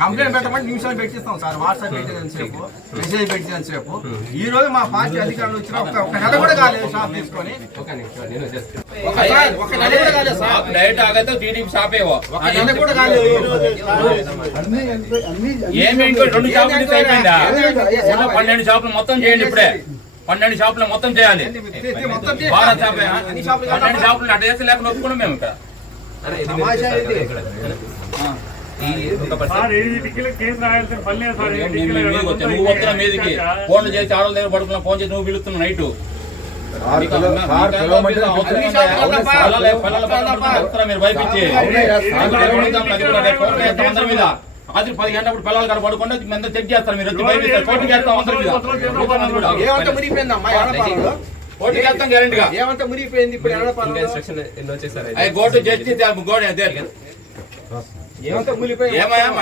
Complaint పెట్టమని news పెట్టిస్తాం sir. WhatsApp పెట్టేదని సేపు మెసేజ్ పెట్టేదని సేపు ఈ రోజు మా పార్టీ అధికారులు వచ్చిన ఒక నెల కూడా కాలేదు షాప్ తీసుకొని. డైరెక్ట్ పన్నెండు షాపులు మొత్తం చేయండి ఇప్పుడే. పన్నెండు షాపులు మొత్తం చేయాలి. పన్నెండు షాపులు అడ్డ చేస్తే లేకుండా ఒప్పుకున్నాం మేము ఇక్కడ. ఈ ఒక మీదకి వచ్చా? నువ్వు వస్తున్నా మీదకి ఫోన్లు చేసి ఆడల దగ్గర పడుకున్నా. ఫోన్ చేసి నువ్వు పిలుస్తున్నావు నైట్. మీరు భయపించి. అందరి మీద. రాత్రి పది గంటప్పుడు పిల్లలు కాడ పడుకుంటే మీద చెక్ చేస్తారు. మీరు కోర్టుకి వేస్తాం అందరి మీద కోర్టుకి గ్యారెంటీగా ఏమంటే మునిగిపోయింది? ఇప్పుడు జడ్జి గోడ అదే. ఏమంతా కూలిపోయి ఏమయ్యా?